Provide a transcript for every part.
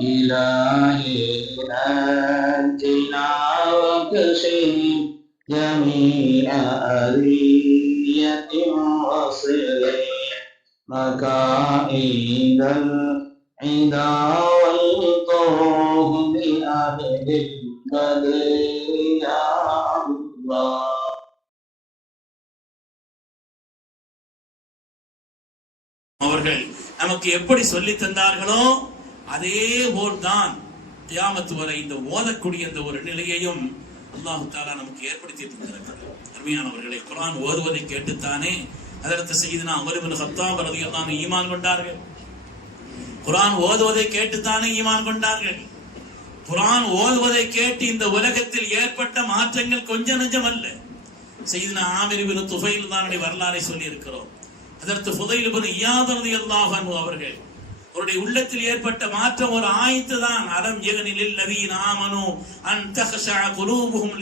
إلهي نجنا وكشف جميع أذية وصل مكائد العدا والطوه بأهل البدر يا الله அவர்கள் நமக்கு எப்படி சொல்லி தந்தார்களோ அதே போல்தான் தியாமத்து வரை இந்த ஓதக்கூடிய இந்த ஒரு நிலையையும் அல்லாஹு தாலா நமக்கு ஏற்படுத்தி தந்திருக்கிறார் அருமையானவர்களை குரான் ஓதுவதை கேட்டுத்தானே அதற்கு செய்தினா அமருபின் ஹத்தாப் ரலியல்லாஹு ஈமான் கொண்டார்கள். குரான் ஓதுவதை கேட்டுத்தானே ஈமான் கொண்டார்கள். குரான் ஓதுவதை கேட்டு இந்த உலகத்தில் ஏற்பட்ட மாற்றங்கள் கொஞ்ச நஞ்சம் அல்ல செய்தினா ஆமிரிபின் துஃபைல் தான் வரலாறை சொல்லி இருக்கிறோம் அதற்கு புதையில் பின் இயாத் அவர்கள் அவருடைய உள்ளத்தில் ஏற்பட்ட மாற்றம் ஒரு ஆயத்து தான். அலம் ஜெகனில் லதீன ஆமனு அந்த தஹஷா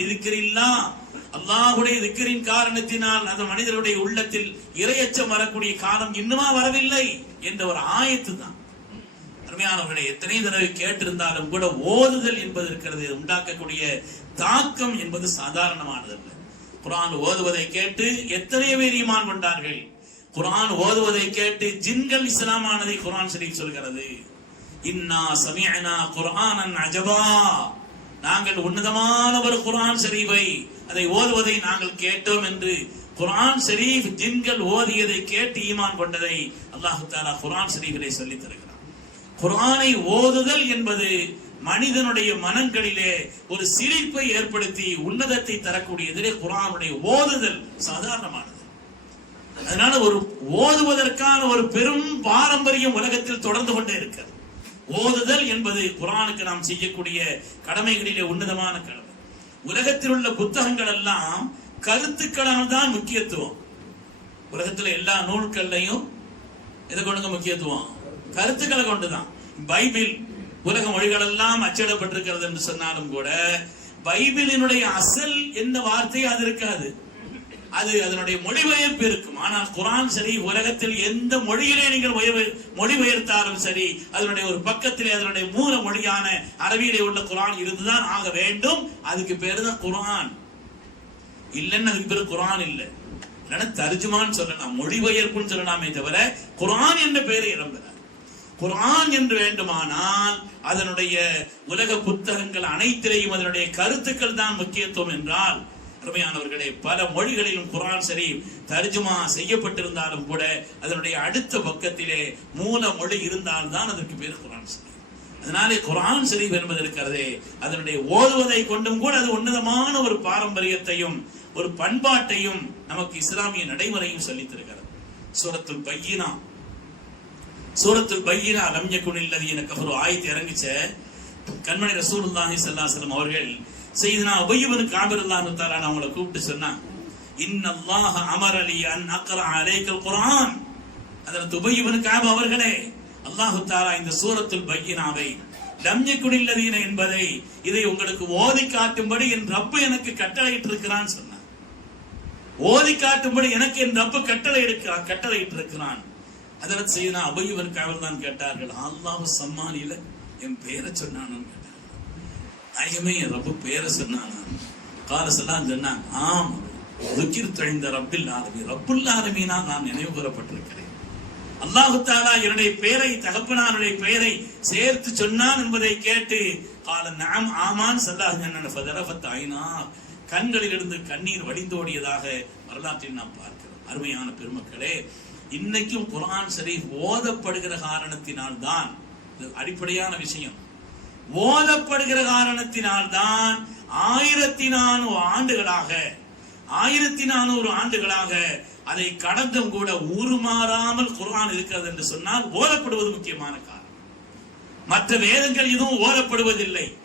இருக்கிறில்லா அல்லாஹுடைய திக்கரின் காரணத்தினால் அந்த மனிதருடைய உள்ளத்தில் இரையச்சம் வரக்கூடிய காலம் இன்னுமா வரவில்லை என்ற ஒரு ஆயத்து தான். அருமையானவர்களை எத்தனை தடவை கேட்டிருந்தாலும் கூட ஓதுதல் என்பது இருக்கிறது உண்டாக்கக்கூடிய தாக்கம் என்பது சாதாரணமானதல்ல. குரான் ஓதுவதை கேட்டு எத்தனை பேர் ஈமான் கொண்டார்கள். குரான் ஓதுவதை கேட்டு ஜின்கள் இஸ்லாமானதை குரான் ஷரீப் சொல்கிறது. இன்னா சமியனா குர்ஆனன் அஜபா. நாங்கள் உன்னதமான ஒரு குரான் ஷரீஃபை அதை ஓதுவதை நாங்கள் கேட்டோம் என்று குரான் ஷரீஃப் ஜின்கள் ஓதியதை கேட்டு ஈமான் கொண்டதை அல்லாஹ் தாலா குரான் ஷரீஃபிலே சொல்லித் தருகிறார் குரானை ஓதுதல் என்பது மனிதனுடைய மனங்களிலே ஒரு சிரிப்பை ஏற்படுத்தி உன்னதத்தை தரக்கூடியதிலே குரானுடைய ஓதுதல் சாதாரணமானது. அதனால ஒரு ஓதுவதற்கான ஒரு பெரும் பாரம்பரியம் உலகத்தில் தொடர்ந்து கொண்டே இருக்கிறது. ஓதுதல் என்பது குரானுக்கு நாம் செய்யக்கூடிய கடமைகளிலே உன்னதமான கடமை. உலகத்தில் உள்ள புத்தகங்கள் எல்லாம் கருத்துக்களால் தான் முக்கியத்துவம். உலகத்துல எல்லா நூல்கள்லையும் எதை கொண்டுங்க முக்கியத்துவம்? கருத்துக்களை கொண்டுதான். பைபிள் உலக மொழிகள் எல்லாம் அச்சிடப்பட்டிருக்கிறது என்று சொன்னாலும் கூட பைபிளினுடைய அசல் என்ன வார்த்தை அது இருக்காது. அது அதனுடைய மொழிபெயர்ப்பு இருக்கும். ஆனால் குரான் சரி உலகத்தில் எந்த மொழியிலே நீங்கள் மொழிபெயர்த்தாலும் சரி அதனுடைய ஒரு பக்கத்திலே அதனுடைய மூல மொழியான அரபியிலே உள்ள குரான் இருந்துதான் ஆக வேண்டும். அதுக்கு பேரு தான் குரான். இல்லைன்னு அதுக்கு பேரு குரான் இல்லை. இல்லைன்னா தர்ஜுமான்னு சொல்லலாம். மொழிபெயர்ப்புன்னு சொல்லலாமே தவிர குரான் என்ற பெயரை இடம்பெறாது குரான் என்று வேண்டுமானால் அதனுடைய உலக புத்தகங்கள் அனைத்திலேயும் அதனுடைய கருத்துக்கள் தான் முக்கியத்துவம் என்றால் அருமையானவர்களே பல மொழிகளிலும் குரான் சரி தர்ஜுமா செய்யப்பட்டிருந்தாலும் கூட அதனுடைய அடுத்த பக்கத்திலே மூல மொழி இருந்தால்தான் அதற்கு பேர் குரான் சரி அதனாலே குரான் ஷரீஃப் என்பது இருக்கிறது அதனுடைய ஓதுவதை கொண்டும் கூட அது உன்னதமான ஒரு பாரம்பரியத்தையும் ஒரு பண்பாட்டையும் நமக்கு இஸ்லாமிய நடைமுறையும் சொல்லித்திருக்கிறது சூரத்துல் பையினா சூரத்துல் பையினா லம் யகுனில் லதீன கஃபரு ஆயத்து இறங்கிச்ச. கண்மணி ரசூலுல்லாஹி ஸல்லல்லாஹு அலைஹி வஸல்லம் அவர்கள் செய்தனா உபயவனுக்கு இப்னு காபிர் அல்லாஹ் தஆலா அவங்கள கூப்பிட்டு சொன்னான் இன்னல்லாஹ அமரலி அன் அக்ரா அலைக்கல் குரான் அதற்கு உபய் இப்னு அவர்களே அல்லாஹ் தாரா இந்த சூரத்தில் பையினாவை லம் யகுனில் என்பதை இதை உங்களுக்கு ஓதி காட்டும்படி என் ரப்பு எனக்கு கட்டளையிட்டு இருக்கிறான் சொன்னான். ஓதி காட்டும்படி எனக்கு என் ரப்பு கட்டளை எடுக்கிறான் கட்டளையிட்டு இருக்கிறான் அதற்கு செய்தனா அபையவன் காவல் தான் கேட்டார்கள் அல்லாஹ் சம்மானில என் பேரை சொன்னானு நாயகமே என் ரப்ப பேரை சொன்னானா காலசெல்லாம் சொன்னாங்க. ஆம் ருக்கிர் தழிந்த ரப்பில் ஆரம்பி ரப்புல் ஆரம்பினா நான் நினைவு கூறப்பட்டிருக்கிறேன். அல்லாஹு தாலா என்னுடைய பெயரை தகப்பனாருடைய பெயரை சேர்த்து சொன்னான் என்பதை கேட்டு கால நாம் ஆமான் சல்லாஹ் ஐனா கண்களிலிருந்து கண்ணீர் வடிந்தோடியதாக வரலாற்றில் நாம் பார்க்கிறோம். அருமையான பெருமக்களே இன்னைக்கும் குரான் சரி ஓதப்படுகிற காரணத்தினால் தான் இது அடிப்படையான விஷயம். ஓதப்படுகிற காரணத்தினால் தான் ஆயிரத்தி நானூறு ஆண்டுகளாக ஆயிரத்தி நானூறு ஆண்டுகளாக அதை கடந்தும் கூட உருமாறாமல் குரான் இருக்கிறது என்று சொன்னால் ஓதப்படுவது முக்கியமான காரணம். மற்ற வேதங்கள் எதுவும் ஓதப்படுவதில்லை.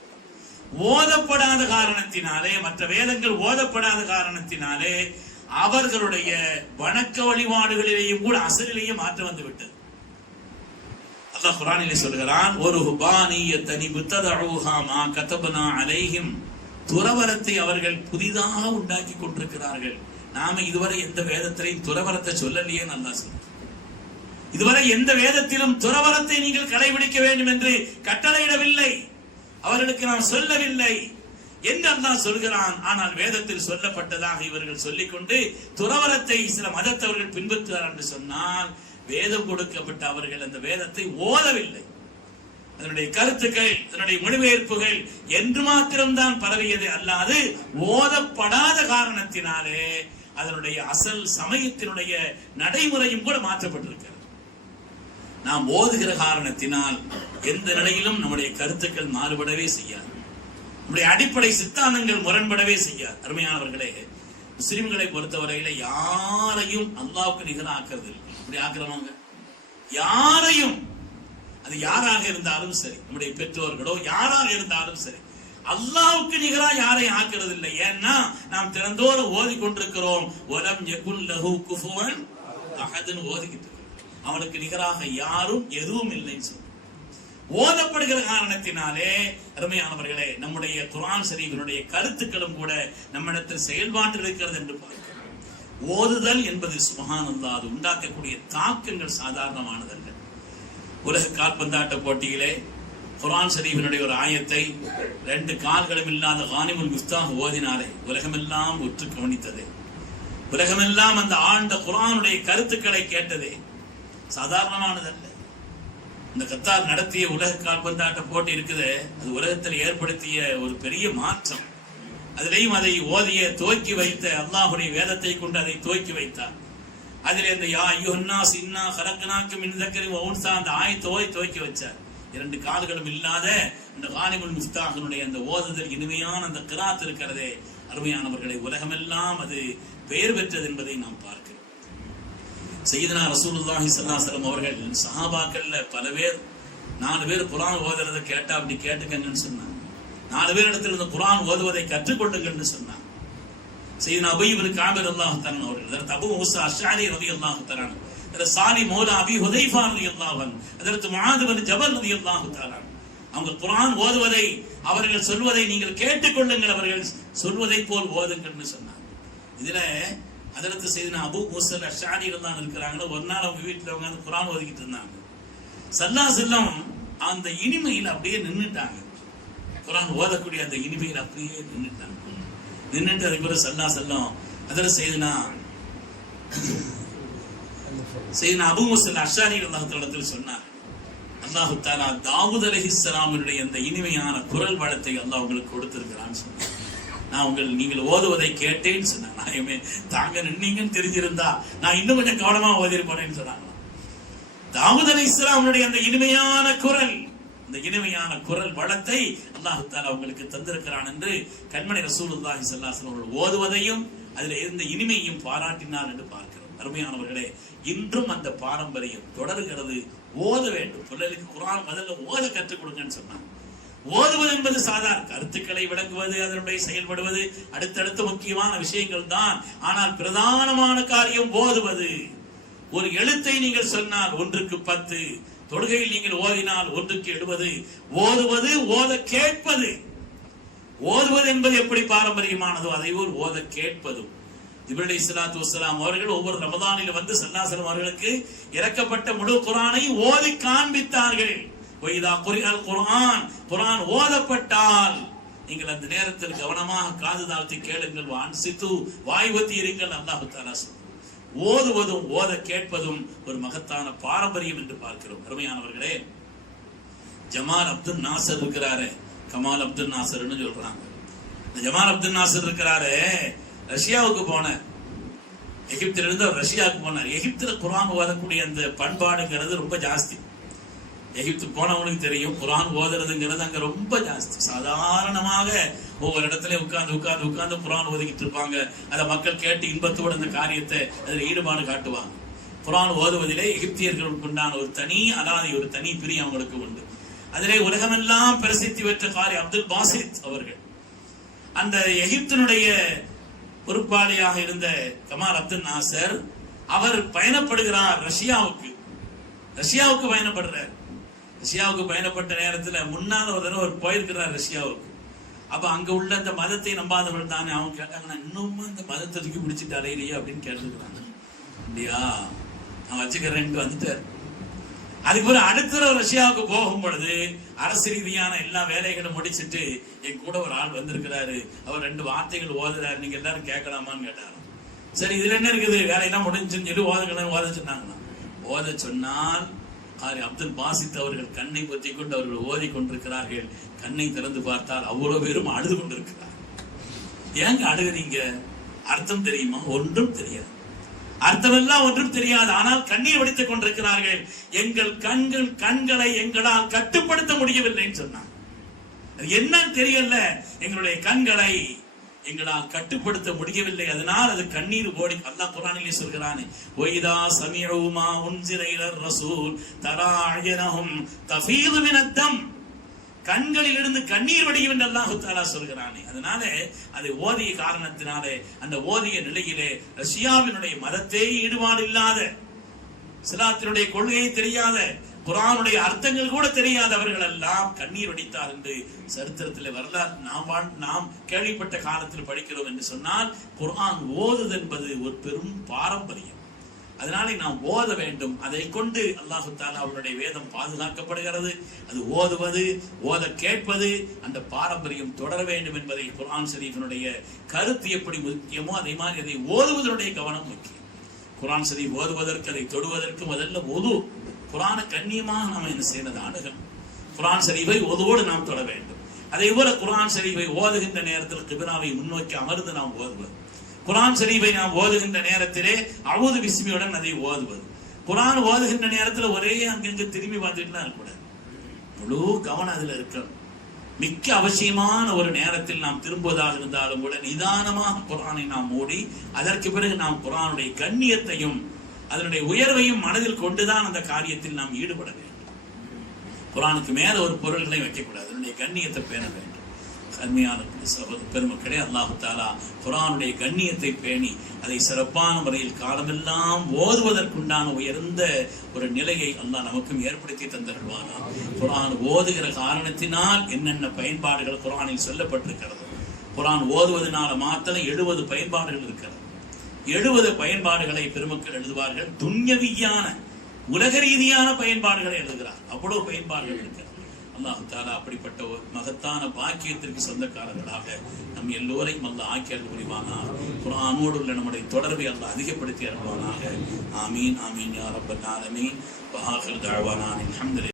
ஓதப்படாத காரணத்தினாலே மற்ற வேதங்கள் ஓதப்படாத காரணத்தினாலே அவர்களுடைய வணக்க வழிபாடுகளிலேயும் கூட அசலிலேயே மாற்றம் வந்து விட்டது அல்லாஹ் குரானிலே சொல்கிறான் ஒரு ஹுபானிய தனி புத்ததூஹாமா கதபனா அலைஹிம். துறவரத்தை அவர்கள் புதிதாக உண்டாக்கி கொண்டிருக்கிறார்கள். நாம இதுவரை எந்த வேதத்திலையும் துறவரத்தை சொல்லலையே நல்லா சொல்றோம் இதுவரை எந்த வேதத்திலும் துறவரத்தை நீங்கள் கடைபிடிக்க வேண்டும் என்று கட்டளையிடவில்லை. அவர்களுக்கு நாம் சொல்லவில்லை என்றெல்லாம் சொல்கிறான். ஆனால் வேதத்தில் சொல்லப்பட்டதாக இவர்கள் சொல்லிக்கொண்டு துறவரத்தை சில மதத்தவர்கள் பின்பற்றுகிறார் என்று சொன்னால் வேதம் கொடுக்கப்பட்ட அவர்கள் அந்த வேதத்தை ஓதவில்லை. அதனுடைய கருத்துக்கள் அதனுடைய மொழிபெயர்ப்புகள் என்று மாத்திரம்தான் பரவியது அல்லாது ஓதப்படாத காரணத்தினாலே அதனுடைய அசல் சமயத்தினுடைய நடைமுறையும் கூட மாற்றப்பட்டிருக்கிறது. நாம் ஓதுகிற காரணத்தினால் எந்த நிலையிலும் நம்முடைய கருத்துக்கள் மாறுபடவே செய்யாது. நம்முடைய அடிப்படை சித்தாந்தங்கள் முரண்படவே செய்யாது. அருமையானவர்களே முஸ்லிம்களை பொறுத்தவரையில யாரையும் அல்லாவுக்கு நிகராக்கிறது இல்லை இப்படி ஆக்கிரமாங்க. யாரையும் அது யாராக இருந்தாலும் சரி நம்முடைய பெற்றோர்களோ யாராக இருந்தாலும் சரி அல்லாவுக்கு நிகரா யாரையும் ஆக்கிறது இல்லை ஏன்னா நாம் திறந்தோறும் ஓதி கொண்டிருக்கிறோம் ஒலம் எகுல் லஹு குஃபுவன் அகதுன்னு ஓதிக்கிட்டு அவனுக்கு நிகராக யாரும் எதுவும் இல்லைன்னு சொல்லி. ஓதப்படுகிற காரணத்தினாலே அருமையானவர்களே நம்முடைய குர்ஆன் ஷரீஃபினுடைய கருத்துக்களும் கூட நம்மிடத்தில் செயல்பாட்டில் இருக்கிறது என்று பார்க்கிறோம். ஓதுதல் என்பது சுபஹானல்லாஹ் அது உண்டாக்கக்கூடிய தாக்கங்கள் சாதாரணமானதல்ல. உலக கால்பந்தாட்ட போட்டியிலே குரான் ஷரீஃபினுடைய ஒரு ஆயத்தை ரெண்டு கால்களும் இல்லாத கானிமுல் மிஃப்தாஹ் ஓதினாரே. உலகமெல்லாம் உற்று கவனித்ததே. உலகமெல்லாம் அந்த ஆண்ட குரானுடைய கருத்துக்களை கேட்டதே. சாதாரணமானதல்ல. இந்த கத்தார் நடத்திய உலக கால்பந்தாட்ட போட்டி இருக்குது. அது உலகத்தில் ஏற்படுத்திய ஒரு பெரிய மாற்றம். அதிலையும் அதை ஓதிய துவக்கி வைத்த அல்லாஹுடைய வேதத்தை கொண்டு அதை துவக்கி வைத்தார். அதில் இந்த யா ஐயோன்னா சின்னா கலக்கனாக்கு மின்தக்கரி ஒன்சா அந்த ஆயத்தை ஓதி துவக்கி வச்சார். இரண்டு கால்களும் இல்லாத இந்த கானிமுல் முஸ்தாகனுடைய அந்த ஓதுதல் இனிமையான அந்த கிராத் இருக்கிறதே அருமையானவர்களை உலகமெல்லாம் அது பெயர் பெற்றது என்பதை நாம் பார்க்கிறோம். செய்தனா ரசூலுல்லாஹி சல்லாசலம் அவர்கள் சஹாபாக்கள்ல பல பேர் நாலு பேர் குரான் ஓதுறதை கேட்டா அப்படி கேட்டுக்கங்கன்னு சொன்னாங்க. நாலு பேர் இடத்துல இருந்து குரான் ஓதுவதை கற்றுக்கொள்ளுங்கன்னு சொன்னாங்க செய்தனா அபை இப்னு காபிர் அல்லாஹ் தரன் அவர்கள் அதற்கு அபூ அஷாரி ரவி அல்லாஹ் தஆலா அதற்கு சாலி மௌலா அபி ஹுதைஃபா ரவி அல்லாஹன் அதற்கு முஆத் ஜபர் ரவி அல்லாஹ் தஆலா அவங்க குரான் ஓதுவதை அவர்கள் சொல்வதை நீங்கள் கேட்டுக்கொள்ளுங்கள் அவர்கள் சொல்வதை போல் ஓதுங்கள்னு சொன்னாங்க இதுல அதற்கு செய்தின அபு முசல் அஷாரி தான் இருக்கிறாங்களோ ஒரு நாள் அவங்க வீட்டில் அவங்க அந்த குரான் ஓதிக்கிட்டு இருந்தாங்க. சல்லா செல்லம் அந்த இனிமையில் அப்படியே நின்றுட்டாங்க குரான் ஓதக்கூடிய அந்த இனிமையில் அப்படியே நின்றுட்டாங்க. நின்னுட்டு அதுக்கு பிறகு சல்லா செல்லம் அதில் செய்தினா செய்தினா அபு அஷாரி அல்லாஹத்தில் சொன்னார். அல்லாஹு தாலா தாவூத் அலைஹிஸ்ஸலாமினுடைய அந்த இனிமையான குரல் வளத்தை அல்லாஹ் உங்களுக்கு கொடுத்திருக்கிறான்னு சொன்னார். நான் உங்கள் நீங்கள் ஓதுவதை கேட்டேன்னு சொன்னாங்க நான் எமே தாங்க நின்னீங்கன்னு தெரிஞ்சிருந்தா நான் இன்னும் கொஞ்சம் கவனமா ஓதிருப்பேன்னு சொன்னாங்க தாவூத் அலை இஸ்லாமுடைய அந்த இனிமையான குரல் அந்த இனிமையான குரல் வளத்தை அல்லாஹு அவங்களுக்கு தந்திருக்கிறான் என்று கண்மணி ரசூலுல்லாஹி சல்லாஹன் அவர்கள் ஓதுவதையும் அதில் இருந்த இனிமையும் பாராட்டினார் என்று பார்க்கிறோம். அருமையானவர்களே இன்றும் அந்த பாரம்பரியம் தொடர்கிறது. ஓத வேண்டும். பிள்ளைகளுக்கு குரான் முதல்ல ஓத கற்றுக் கொடுங்கன்னு சொன்னாங்க. ஓதுவது என்பது சாதாரண கருத்துக்களை விளங்குவது அதனுடைய செயல்படுவது அடுத்தடுத்த முக்கியமான விஷயங்கள் தான். ஆனால் பிரதானமான காரியம் ஓதுவது. ஒரு எழுத்தை நீங்கள் சொன்னால் ஒன்றுக்கு பத்து தொழுகையில் நீங்கள் ஓதினால் ஒன்றுக்கு எழுபது. ஓதுவது ஓத கேட்பது. ஓதுவது என்பது எப்படி பாரம்பரியமானதோ அதை ஒரு ஓத கேட்பதும். ஜிப்ரீல் இஸ்லாத்து வஸ்ஸலாம் அவர்கள் ஒவ்வொரு ரமதானில் வந்து சல்லாசலம் அவர்களுக்கு இறக்கப்பட்ட முழு குரானை ஓதி காண்பித்தார்கள். ஒய்தா குரிஅல் குரான் குரான் ஓதப்பட்டால் நீங்கள் அந்த நேரத்தில் கவனமாக காது தாழ்த்தி கேளுங்கள். வான்சித்து வாய்வத்தி இருங்கள். அல்லாஹு தாலா சொல்றான். ஓதுவதும் ஓத கேட்பதும் ஒரு மகத்தான பாரம்பரியம் என்று பார்க்கிறோம். அருமையானவர்களே ஜமால் அப்துல் நாசர் இருக்கிறாரு. கமால் அப்துல் நாசர்னு சொல்றாங்க. ஜமால் அப்துல் நாசர் இருக்கிறாரு. ரஷ்யாவுக்கு போனார். எகிப்திலிருந்து அவர் ரஷ்யாவுக்கு போனார். எகிப்தில் குரான் ஓதக்கூடிய அந்த பண்பாடுங்கிறது ரொம்ப ஜாஸ்தி. எகிப்து போனவனுக்கு தெரியும். குரான் ஓதுறதுங்கிறது அங்க ரொம்ப ஜாஸ்தி. சாதாரணமாக ஒவ்வொரு இடத்துல உட்கார்ந்து உட்கார்ந்து உட்கார்ந்து குரான் ஓதிக்கிட்டு இருப்பாங்க. அதை மக்கள் கேட்டு இன்பத்தோடு அந்த காரியத்தை அதில் ஈடுபாடு காட்டுவாங்க. குரான் ஓதுவதிலே எகிப்தியர்களுக்கு உண்டான ஒரு தனி அலாதி ஒரு தனி பிரியம் அவங்களுக்கு உண்டு. அதிலே உலகமெல்லாம் பிரசித்தி பெற்ற காரி அப்துல் பாசித் அவர்கள். அந்த எகிப்தினுடைய பொறுப்பாளியாக இருந்த கமால் அப்துல் நாசர் அவர் பயணப்படுகிறார் ரஷ்யாவுக்கு. ரஷ்யாவுக்கு பயணப்படுறார். ரஷ்யாவுக்கு பயணப்பட்ட நேரத்தில் முன்னால ஒரு தடவை அவர் போயிருக்கிறார் ரஷ்யாவுக்கு. அப்போ அங்கே உள்ள அந்த மதத்தை நம்பாதவர்கள் தானே? அவங்க கேட்டாங்க இன்னமும் அந்த மதத்தை தூக்கி பிடிச்சிட்டு அலையிலையே அப்படின்னு கேட்டிருக்கிறாங்க. அப்படியா? நான் வச்சுக்கிறேன்ட்டு வந்துட்டார். அதுக்கு அடுத்த ரஷ்யாவுக்கு போகும் பொழுது அரசு ரீதியான எல்லா வேலைகளும் முடிச்சுட்டு என் கூட ஒரு ஆள் வந்திருக்கிறாரு. அவர் ரெண்டு வார்த்தைகள் ஓதுறாரு. நீங்க எல்லாரும் கேட்கலாமான்னு கேட்டாரு சரி இதுல என்ன இருக்குது? வேலையெல்லாம் முடிஞ்சுன்னு சொல்லி ஓதுக்கணும் ஓத சொன்னாங்கண்ணா ஓத சொன்னால் ஆறு அப்துல் பாசித் அவர்கள் கண்ணை பற்றி கொண்டு அவர்கள் ஓதி கொண்டிருக்கிறார்கள் கண்ணை திறந்து பார்த்தால் அவ்வளோ பேரும் அழுது கொண்டிருக்கிறார். ஏங்க அழுகுறீங்க? அர்த்தம் தெரியுமா? ஒன்றும் தெரியாது. அர்த்தமெல்லாம் ஒன்றும் தெரியாது. ஆனால் கண்ணீர் வடித்துக் கொண்டிருக்கிறார்கள். எங்கள் கண்கள் கண்களை எங்களால் கட்டுப்படுத்த முடியவில்லைன்னு சொன்னாங்க அது என்னன்னு தெரியல. எங்களுடைய கண்களை எங்களால் கட்டுப்படுத்த முடியவில்லை. அதனால் அது கண்ணீர் ஓடி அல்லாஹ் குரானிலே சொல்கிறானே ஒய்தா சமீஉமா உன்சிரைலர் ரசூல் தராயனஹும் தஃபீது மினத்தம் கண்களில் இருந்து கண்ணீர் வடியும் என்று அல்லாஹு தாலா சொல்கிறானே. அதனால அதை ஓதிய காரணத்தினாலே அந்த ஓதிய நிலையிலே ரஷ்யாவினுடைய மதத்தே ஈடுபாடு இல்லாத சிலாத்தினுடைய கொள்கையை தெரியாத குரானுடைய அர்த்தங்கள் கூட தெரியாதவர்கள் எல்லாம் கண்ணீர் வடித்தார் என்று சரித்திரத்தில் வரலாறு நாம் வாழ் நாம் கேள்விப்பட்ட காலத்தில் படிக்கிறோம் என்று சொன்னால் குர்ஆன் ஓதுது என்பது ஒரு பெரும் பாரம்பரியம். அதனாலே நாம் ஓத வேண்டும். அதை கொண்டு அல்லாஹு தாலா அவருடைய வேதம் பாதுகாக்கப்படுகிறது. அது ஓதுவது ஓத கேட்பது அந்த பாரம்பரியம் தொடர வேண்டும் என்பதை குர்ஆன் ஷரீஃபினுடைய கருத்து எப்படி முக்கியமோ அதே மாதிரி அதை ஓதுவதனுடைய கவனம் முக்கியம். குரான் ஷரீஃப் ஓதுவதற்கு அதை தொடுவதற்கு முதல்ல ஒது குரான கண்ணியமாக நாம் என்ன செய்யறது அணுகணும். குரான் சரிவை ஓதோடு நாம் தொட வேண்டும். அதே போல குரான் சரிவை ஓதுகின்ற நேரத்தில் கிபிராவை முன்னோக்கி அமர்ந்து நாம் ஓதுவது. குரான் சரிவை நாம் ஓதுகின்ற நேரத்திலே அவுது விஸ்மியுடன் அதை ஓதுவது. குரான் ஓதுகின்ற நேரத்தில் ஒரே அங்கங்கு திரும்பி பார்த்துட்டுலாம் இருக்கக்கூடாது. முழு கவனம் அதில் இருக்கணும். மிக்க அவசியமான ஒரு நேரத்தில் நாம் திரும்புவதாக இருந்தாலும் கூட நிதானமாக குரானை நாம் மூடி அதற்கு பிறகு நாம் குரானுடைய கண்ணியத்தையும் அதனுடைய உயர்வையும் மனதில் கொண்டுதான் அந்த காரியத்தில் நாம் ஈடுபட வேண்டும். குரானுக்கு மேல ஒரு பொருள்களை வைக்கக்கூடாது. அதனுடைய கண்ணியத்தை பேண வேண்டும். அருமையான சகோதர பெருமக்களே அல்லாஹு தாலா குரானுடைய கண்ணியத்தை பேணி அதை சிறப்பான முறையில் காலமெல்லாம் ஓதுவதற்குண்டான உயர்ந்த ஒரு நிலையை அல்லாஹ் நமக்கும் ஏற்படுத்தி தந்தருவானா குரான் ஓதுகிற காரணத்தினால் என்னென்ன பயன்பாடுகள் குரானில் சொல்லப்பட்டிருக்கிறது குரான் ஓதுவதனால மாத்திரம் எழுபது பயன்பாடுகள் இருக்கிறது. எழுபது பயன்பாடுகளை பெருமக்கள் எழுதுவார்கள். துன்யவியான உலக ரீதியான பயன்பாடுகளை எழுதுகிறார். அவ்வளவு பயன்பாடுகள் இருக்கிறது. அல்லாஹு தாலா அப்படிப்பட்ட ஒரு மகத்தான பாக்கியத்திற்கு சொந்தக்காரர்களாக நம் எல்லோரையும் அல்ல ஆக்கியல் புரிவானாக குரானோடு உள்ள நம்முடைய தொடர்பை அல்ல அதிகப்படுத்தி அருள்வானாக. ஆமீன் ஆமீன் யா ரப்பல் ஆலமீன். வஆகிர் தாழ்வானான் அல்ஹம்துலில்லாஹ்